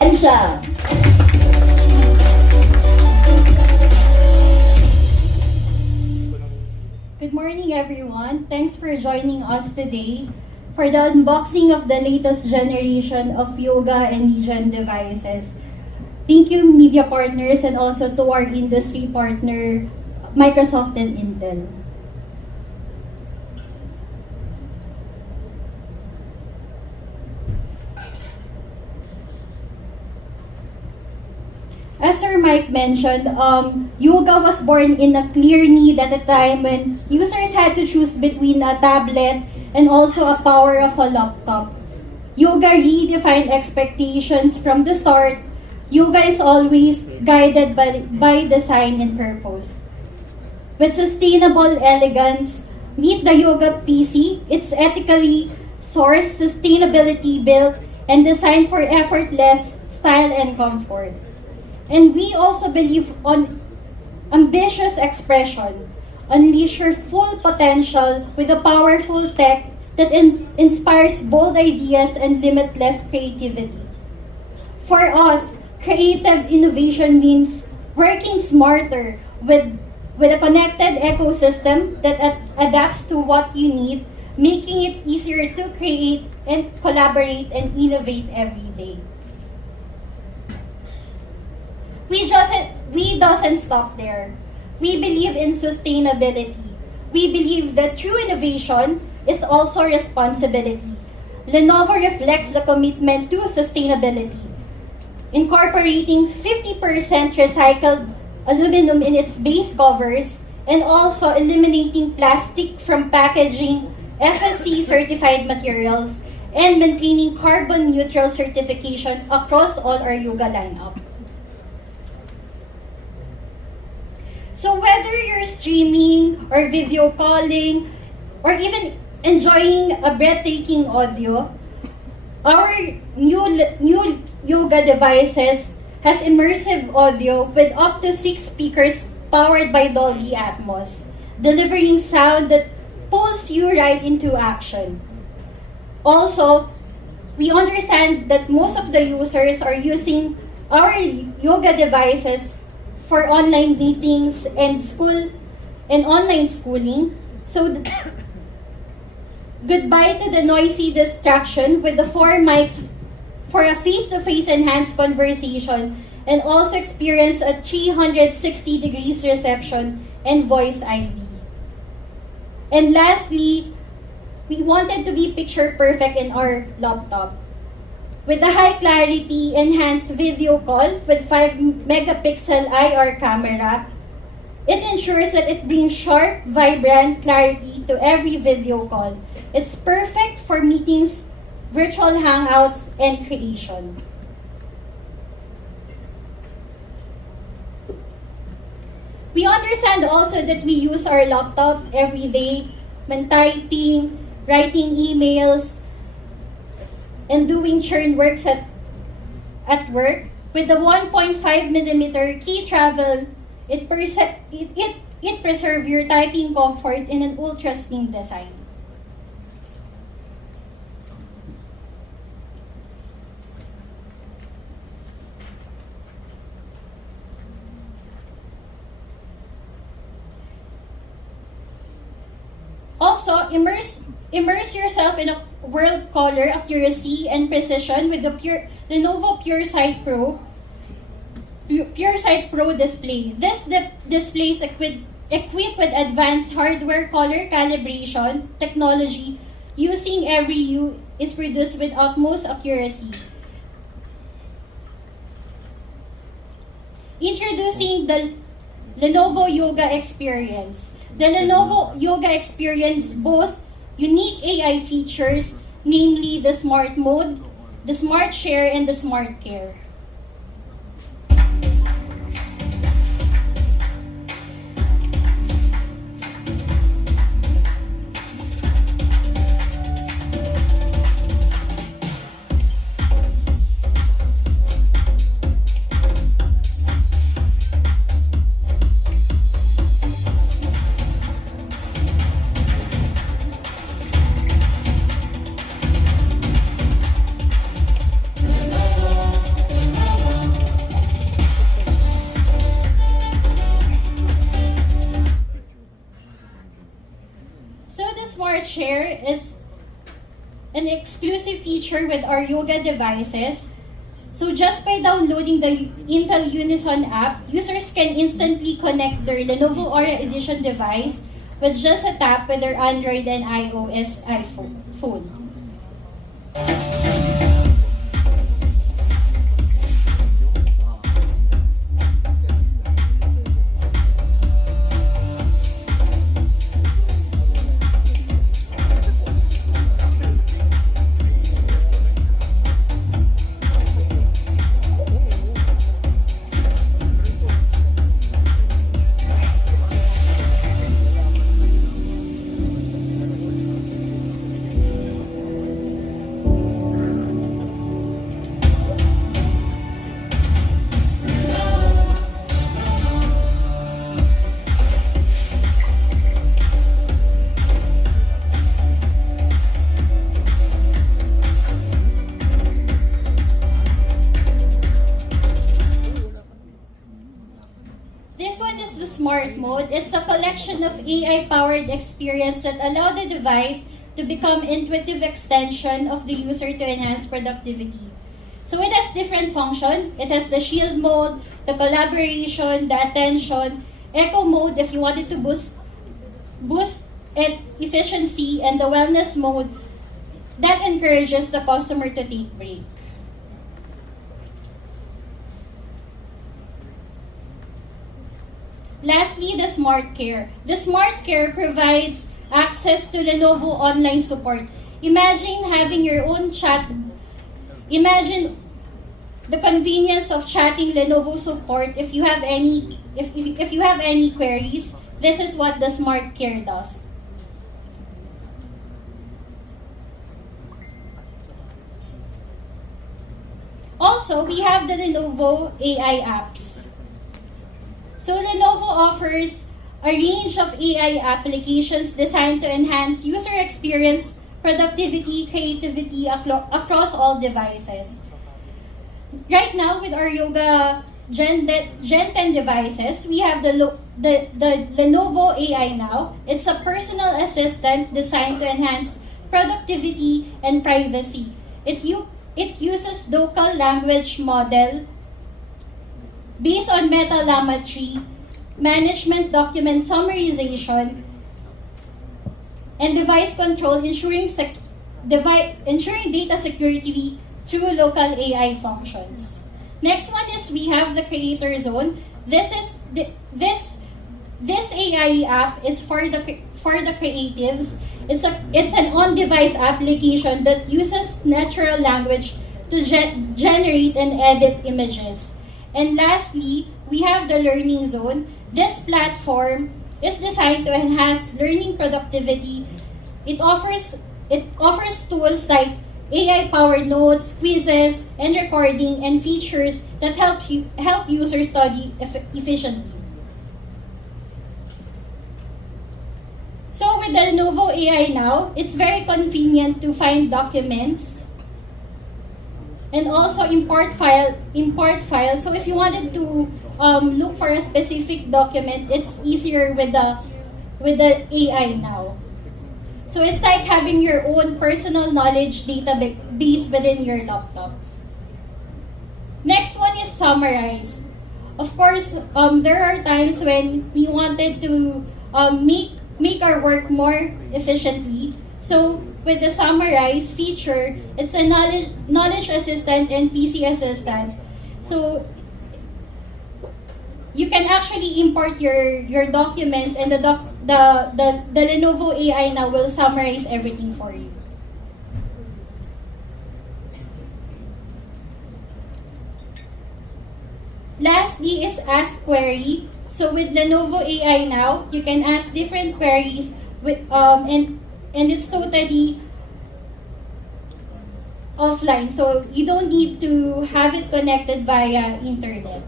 Siya. Good morning, everyone. Thanks for joining us today for the unboxing of the latest generation of yoga and Legion devices. Thank you, media partners, and also to our industry partner, Microsoft and Intel. As Sir Mike mentioned, yoga was born in a clear need at a time when users had to choose between a tablet and also a power of a laptop. Yoga redefined expectations from the start. Yoga is always guided by design and purpose. With sustainable elegance, meet the Yoga PC. It's ethically sourced, sustainability built, and designed for effortless style and comfort. And we also believe on ambitious expression. Unleash your full potential with a powerful tech that inspires bold ideas and limitless creativity. For us, creative innovation means working smarter with a connected ecosystem that adapts to what you need, making it easier to create and collaborate and innovate every day. We doesn't stop there. We believe in sustainability. We believe that true innovation is also responsibility. Lenovo reflects the commitment to sustainability, incorporating 50% recycled aluminum in its base covers and also eliminating plastic from packaging, FSC certified materials, and maintaining carbon neutral certification across all our yoga lineup. So whether you're streaming or video calling or even enjoying a breathtaking audio, our new yoga devices has immersive audio with up to 6 speakers powered by Dolby Atmos, delivering sound that pulls you right into action. Also, we understand that most of the users are using our yoga devices for online meetings and online schooling. So goodbye to the noisy distraction with the 4 mics for a face-to-face enhanced conversation and also experience a 360 degrees reception and voice ID. And lastly, we wanted to be picture perfect in our laptop. With a high clarity enhanced video call with 5 megapixel IR camera, it ensures that it brings sharp, vibrant clarity to every video call. It's perfect for meetings, virtual hangouts, and creation. We understand also that we use our laptop every day when typing, writing emails, and doing churn works at work. With the 1.5mm key travel, it preserves your typing comfort in an ultra slim design. Also, immerse yourself in a world color accuracy and precision with the Lenovo PureSight Pro display. This display is equipped with advanced hardware color calibration technology. Using every hue is produced with utmost accuracy. Introducing the Lenovo Yoga Experience. The Lenovo Yoga Experience boasts unique AI features, namely the Smart Mode, the Smart Share, and the Smart Care. feature with our yoga devices. So just by downloading the Intel Unison app, users can instantly connect their Lenovo Aura Edition device with just a tap with their Android and iOS phone. This one is the smart mode. It's a collection of AI-powered experience that allow the device to become intuitive extension of the user to enhance productivity. So it has different function. It has the shield mode, the collaboration, the attention, echo mode if you wanted to boost efficiency, and the wellness mode that encourages the customer to take break. Lastly, the Smart Care. The Smart Care provides access to Lenovo online support. Imagine having your own chat. Imagine the convenience of chatting Lenovo support if you have any if you have any queries. This is what the Smart Care does. Also, we have the Lenovo AI apps. So Lenovo offers a range of AI applications designed to enhance user experience, productivity, creativity across all devices. Right now, with our Yoga Gen 10 devices, we have the Lenovo AI Now. It's a personal assistant designed to enhance productivity and privacy. It uses local language model based on metalametry, management document summarization, and device control, ensuring data security through local AI functions. Next one is we have the Creator Zone. This AI app is for the creatives. It's an on-device application that uses natural language to generate and edit images. And lastly, we have the Learning Zone. This platform is designed to enhance learning productivity. It offers tools like AI-powered notes, quizzes, and recording, and features that help users study efficiently. So with the Lenovo AI Now, it's very convenient to find documents and also import file. So if you wanted to look for a specific document, it's easier with the AI Now. So it's like having your own personal knowledge database within your laptop. Next one is Summarize. Of course, there are times when we wanted to make our work more efficiently. So with the Summarize feature, it's a knowledge assistant and PC assistant. So you can actually import your documents, and the Lenovo AI Now will summarize everything for you. Lastly is Ask Query. So with Lenovo AI Now, you can ask different queries and it's totally offline. So you don't need to have it connected via internet.